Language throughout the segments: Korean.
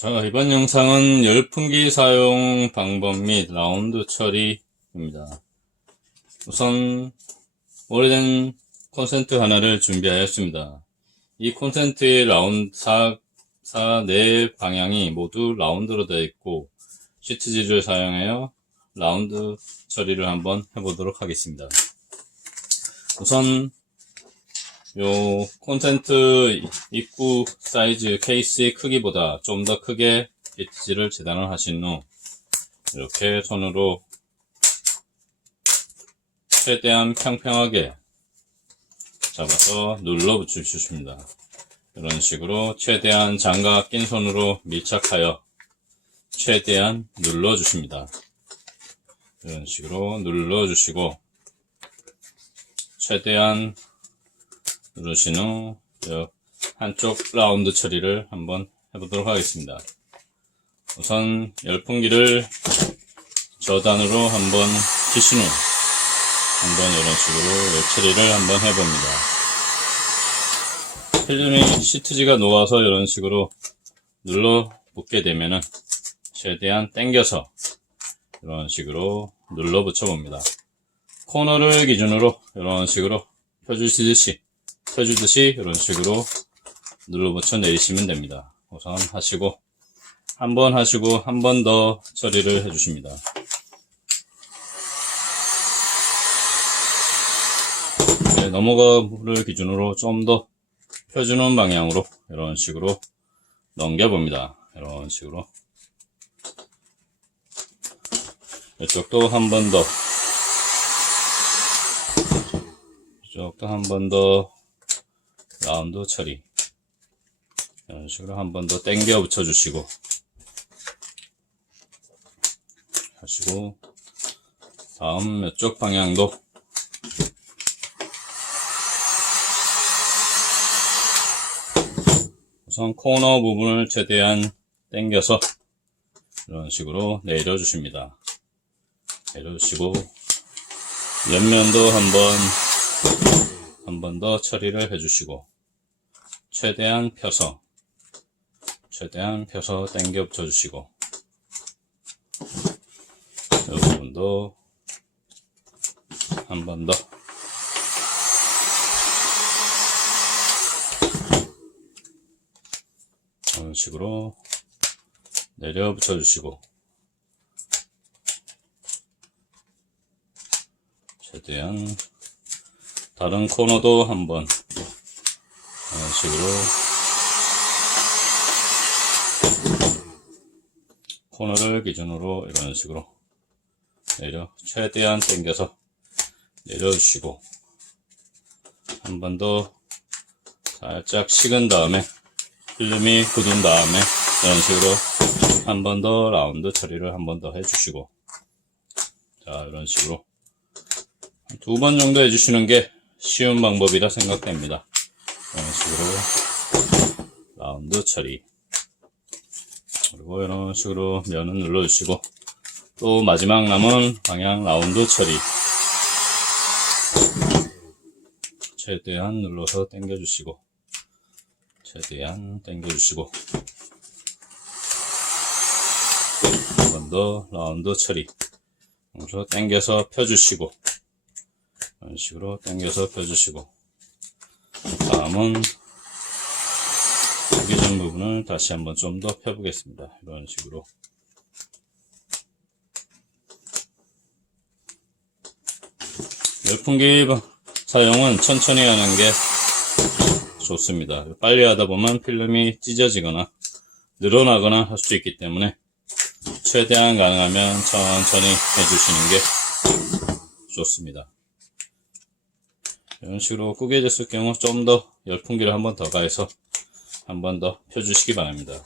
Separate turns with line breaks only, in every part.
자, 이번 영상은 열풍기 사용 방법 및 라운드 처리입니다. 우선 오래된 콘센트 하나를 준비하였습니다. 이 콘센트의 라운드 사, 사, 네 방향이 모두 라운드로 되어 있고 시트지를 사용하여 라운드 처리를 한번 해보도록 하겠습니다. 우선 요 콘센트 입구 사이즈 케이스의 크기보다 좀 더 크게 비트지를 재단을 하신 후 이렇게 손으로 최대한 평평하게 잡아서 눌러 붙여 주십니다. 이런 식으로 최대한 장갑 낀 손으로 밀착하여 최대한 눌러 주십니다. 이런 식으로 눌러 주시고 최대한 누르신 후저 한쪽 라운드 처리를 한번 해보도록 하겠습니다. 우선 열풍기를 저단으로 한번 치신 후 한번 이런 식으로 열 처리를 한번 해봅니다. 필름이 시트지가 녹아서 이런 식으로 눌러 붙게 되면은 최대한 당겨서 이런 식으로 눌러 붙여 봅니다. 코너를 기준으로 이런 식으로 펴주시듯이 펴주듯이 이런 식으로 눌러 붙여 내리시면 됩니다. 우선 하시고 한 번 하시고 한 번 더 처리를 해주십니다. 네, 넘어가를 기준으로 좀 더 펴주는 방향으로 이런 식으로 넘겨봅니다. 이런 식으로 이쪽도 한 번 더 이쪽도 한 번 더 라운드 처리. 이런 식으로 한 번 더 당겨 붙여 주시고. 하시고 다음 이쪽 방향도. 우선 코너 부분을 최대한 당겨서 이런 식으로 내려 주십니다. 내려 주시고 옆면도 한번 한 번 더 처리를 해 주시고 최대한 펴서 최대한 펴서 당겨 붙여주시고 이 부분도 한 번 더. 이런 식으로 내려 붙여주시고 최대한 다른 코너도 한번 식으로 코너를 기준으로 이런 식으로 내려 최대한 당겨서 내려주시고 한 번 더 살짝 식은 다음에 필름이 굳은 다음에 이런 식으로 한 번 더 라운드 처리를 한 번 더 해주시고 자 이런 식으로 두 번 정도 해주시는 게 쉬운 방법이라 생각됩니다. 이런 식으로 라운드 처리. 그리고 이런 식으로 면은 눌러주시고 또 마지막 남은 방향 라운드 처리. 최대한 눌러서 당겨주시고 최대한 당겨주시고 한 번 더 라운드 처리. 그래서 당겨서 펴주시고 이런 식으로 당겨서 펴주시고 다음은 기준 부분을 다시 한번 좀 더 펴보겠습니다. 이런 식으로 열풍기 사용은 천천히 하는 게 좋습니다. 빨리 하다 보면 필름이 찢어지거나 늘어나거나 할 수 있기 때문에 최대한 가능하면 천천히 해주시는 게 좋습니다. 이런 식으로 구겨졌을 경우 좀 더 열풍기를 한 번 더 가해서 한 번 더 펴주시기 바랍니다.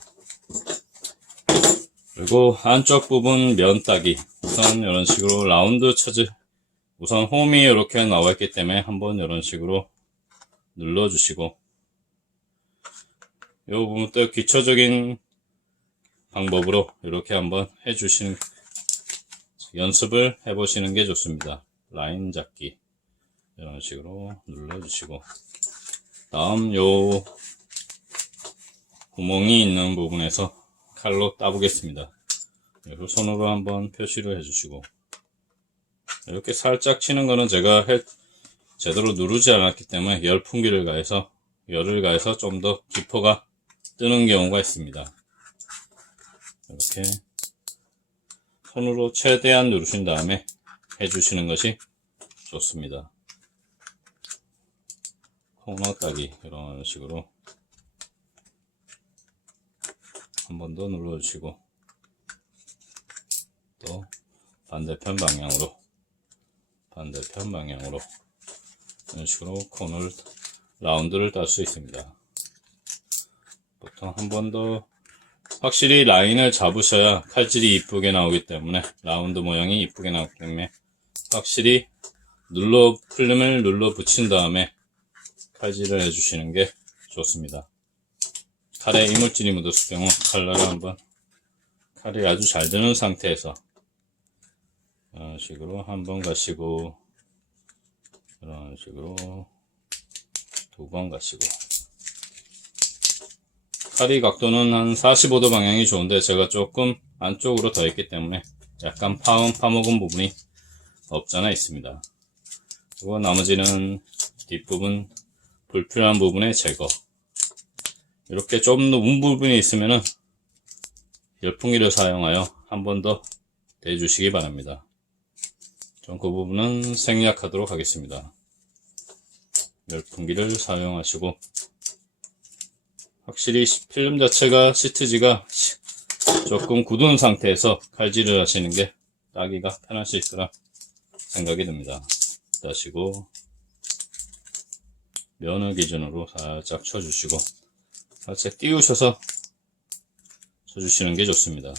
그리고 안쪽 부분 면 따기. 우선 이런 식으로 라운드 쳐즈 우선 홈이 이렇게 나와 있기 때문에 한번 이런 식으로 눌러 주시고 이 부분도 기초적인 방법으로 이렇게 한번 해 주시는 연습을 해 보시는 게 좋습니다. 라인 잡기 이런 식으로 눌러 주시고 다음 요 구멍이 있는 부분에서 칼로 따보겠습니다. 그리고 손으로 한번 표시를 해주시고 이렇게 살짝 치는 거는 제가 해- 제대로 누르지 않았기 때문에 열 풍기를 가해서 열을 가해서 좀 더 기포가 뜨는 경우가 있습니다. 이렇게 손으로 최대한 누르신 다음에 해주시는 것이 좋습니다. 코너 따기 이런 식으로 한 번 더 눌러주시고 또 반대편 방향으로 반대편 방향으로 이런 식으로 코너를 라운드를 딸 수 있습니다. 보통 한 번 더 확실히 라인을 잡으셔야 칼질이 이쁘게 나오기 때문에 라운드 모양이 이쁘게 나오기 때문에 확실히 눌러 필름을 눌러 붙인 다음에 칼질을 해주시는 게 좋습니다. 칼에 이물질이 묻었을 경우 칼날을 한번 칼이 아주 잘 드는 상태에서 이런 식으로 한 번 가시고 이런 식으로 두 번 가시고 칼이 각도는 한 45도 방향이 좋은데 제가 조금 안쪽으로 더 있기 때문에 약간 파음 파먹은 부분이 없잖아 있습니다. 그리고 나머지는 뒷부분 불필요한 부분의 제거 이렇게 좀더운 부분이 있으면은 열풍기를 사용하여 한 번 더 대주시기 바랍니다. 전 그 부분은 생략하도록 하겠습니다. 열풍기를 사용하시고 확실히 시- 필름 자체가 시트지가 시- 조금 굳은 상태에서 칼질을 하시는 게 따기가 편할 수 있으라 생각이 듭니다. 따시고 면을 기준으로 살짝 쳐주시고 살짝 띄우셔서 쳐주시는 게 좋습니다.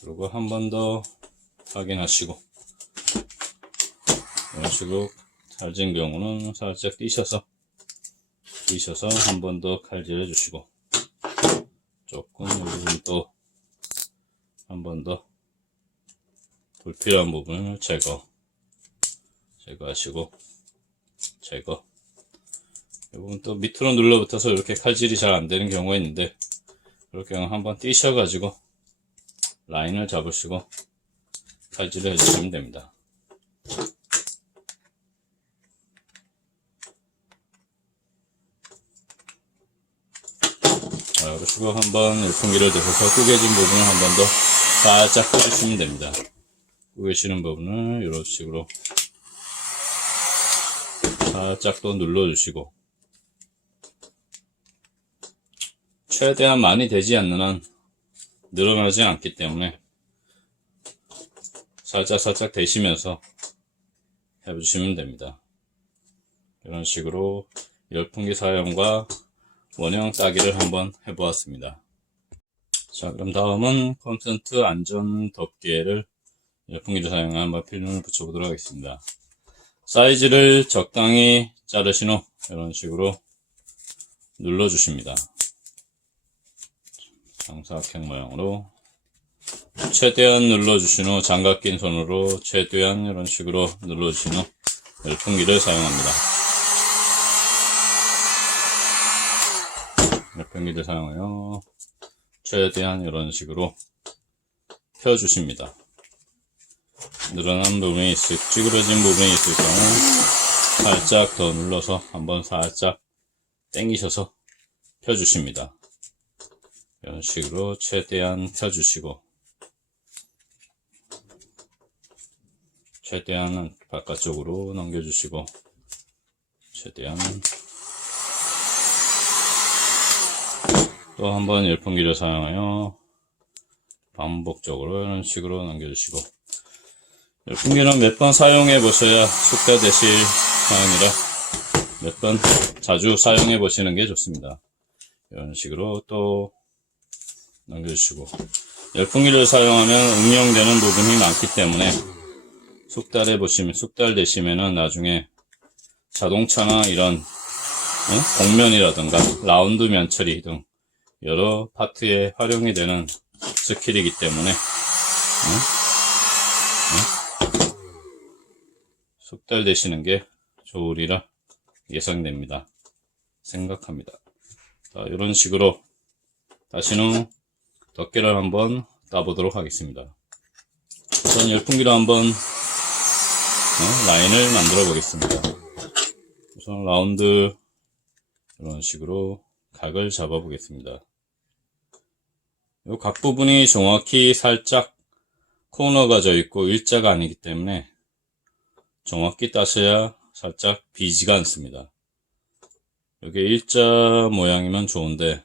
그리고 한 번 더 확인하시고 이런 식으로 살진 경우는 살짝 띄셔서 띄셔서 한 번 더 칼질해 주시고 조금 이 부분 또한 번 더 불필요한 부분을 제거 제거하시고 제거 이 부분 또 밑으로 눌러붙어서 이렇게 칼질이 잘 안 되는 경우가 있는데 이렇게 한번 띄셔 가지고 라인을 잡으시고 칼질을 해주시면 됩니다. 자, 그리고 한번 일풍기를 대셔서 구겨진 부분을 한 번 더 살짝 펴주시면 됩니다. 구겨지는 부분을 이런 식으로 살짝 또 눌러주시고 최대한 많이 되지 않는 한 늘어나지 않기 때문에 살짝 살짝 대시면서 해주시면 됩니다. 이런 식으로 열풍기 사용과 원형 따기를 한번 해보았습니다. 자, 그럼 다음은 콘센트 안전 덮개를 열풍기를 사용한 한번 필름을 붙여보도록 하겠습니다. 사이즈를 적당히 자르신 후 이런 식으로 눌러주십니다. 장사각형 모양으로 최대한 눌러주신 후 장갑 낀 손으로 최대한 이런 식으로 눌러주신 후 열풍기를 사용합니다. 열풍기를 사용하여 최대한 이런 식으로 펴주십니다. 늘어난 부분이 있을, 찌그러진 부분이 있을 경우 살짝 더 눌러서 한번 살짝 당기셔서 펴주십니다. 이런 식으로 최대한 펴주시고 최대한 바깥쪽으로 넘겨주시고 최대한 또 한번 열풍기를 사용하여 반복적으로 이런 식으로 넘겨주시고 열 풍기는 몇 번 사용해 보셔야 숙달되실 사항이라 몇 번 자주 사용해 보시는 게 좋습니다. 이런 식으로 또 넘겨주시고 열풍기를 사용하면 응용되는 부분이 많기 때문에 숙달해 보시면 숙달 되시면은 나중에 자동차나 이런 응? 공면이라든가 라운드 면 처리 등 여러 파트에 활용이 되는 스킬이기 때문에 응? 숙달되시는 게 좋으리라 예상됩니다. 생각합니다. 자, 이런 식으로 다시는 덮개를 한번 따보도록 하겠습니다. 우선 열풍기로 한번 어, 라인을 만들어 보겠습니다. 우선 라운드 이런 식으로 각을 잡아 보겠습니다. 이 각 부분이 정확히 살짝 코너가 져 있고 일자가 아니기 때문에 정확히 따셔야 살짝 비지가 않습니다. 이게 일자 모양이면 좋은데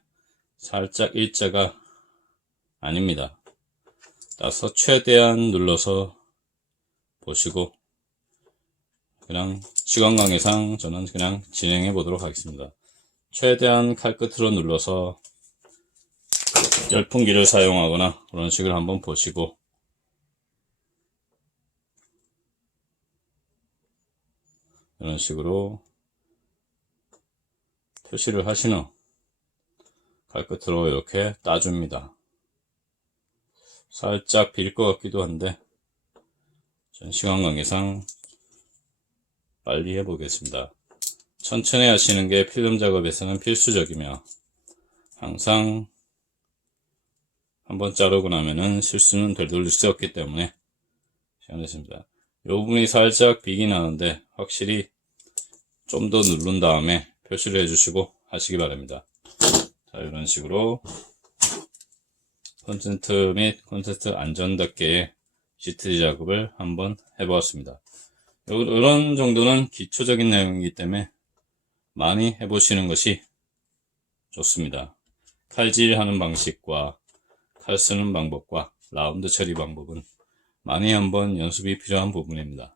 살짝 일자가 아닙니다. 따서 최대한 눌러서 보시고 그냥 시간 관계상 저는 그냥 진행해 보도록 하겠습니다. 최대한 칼끝으로 눌러서 열풍기를 사용하거나 그런 식으로 한번 보시고 이런 식으로 표시를 하신 후 칼끝으로 이렇게 따줍니다. 살짝 빌 것 같기도 한데 전 시간 관계상 빨리 해보겠습니다. 천천히 하시는 게 필름 작업에서는 필수적이며 항상 한 번 자르고 나면은 실수는 되돌릴 수 없기 때문에 시간했습니다. 이 부분이 살짝 비긴 하는데 확실히 좀 더 누른 다음에 표시를 해주시고 하시기 바랍니다. 자 이런 식으로 콘센트 및 콘센트 안전덮개의 시트 작업을 한번 해보았습니다. 요- 이런 정도는 기초적인 내용이기 때문에 많이 해보시는 것이 좋습니다. 칼질하는 방식과 칼 쓰는 방법과 라운드 처리 방법은 많이 한번 연습이 필요한 부분입니다.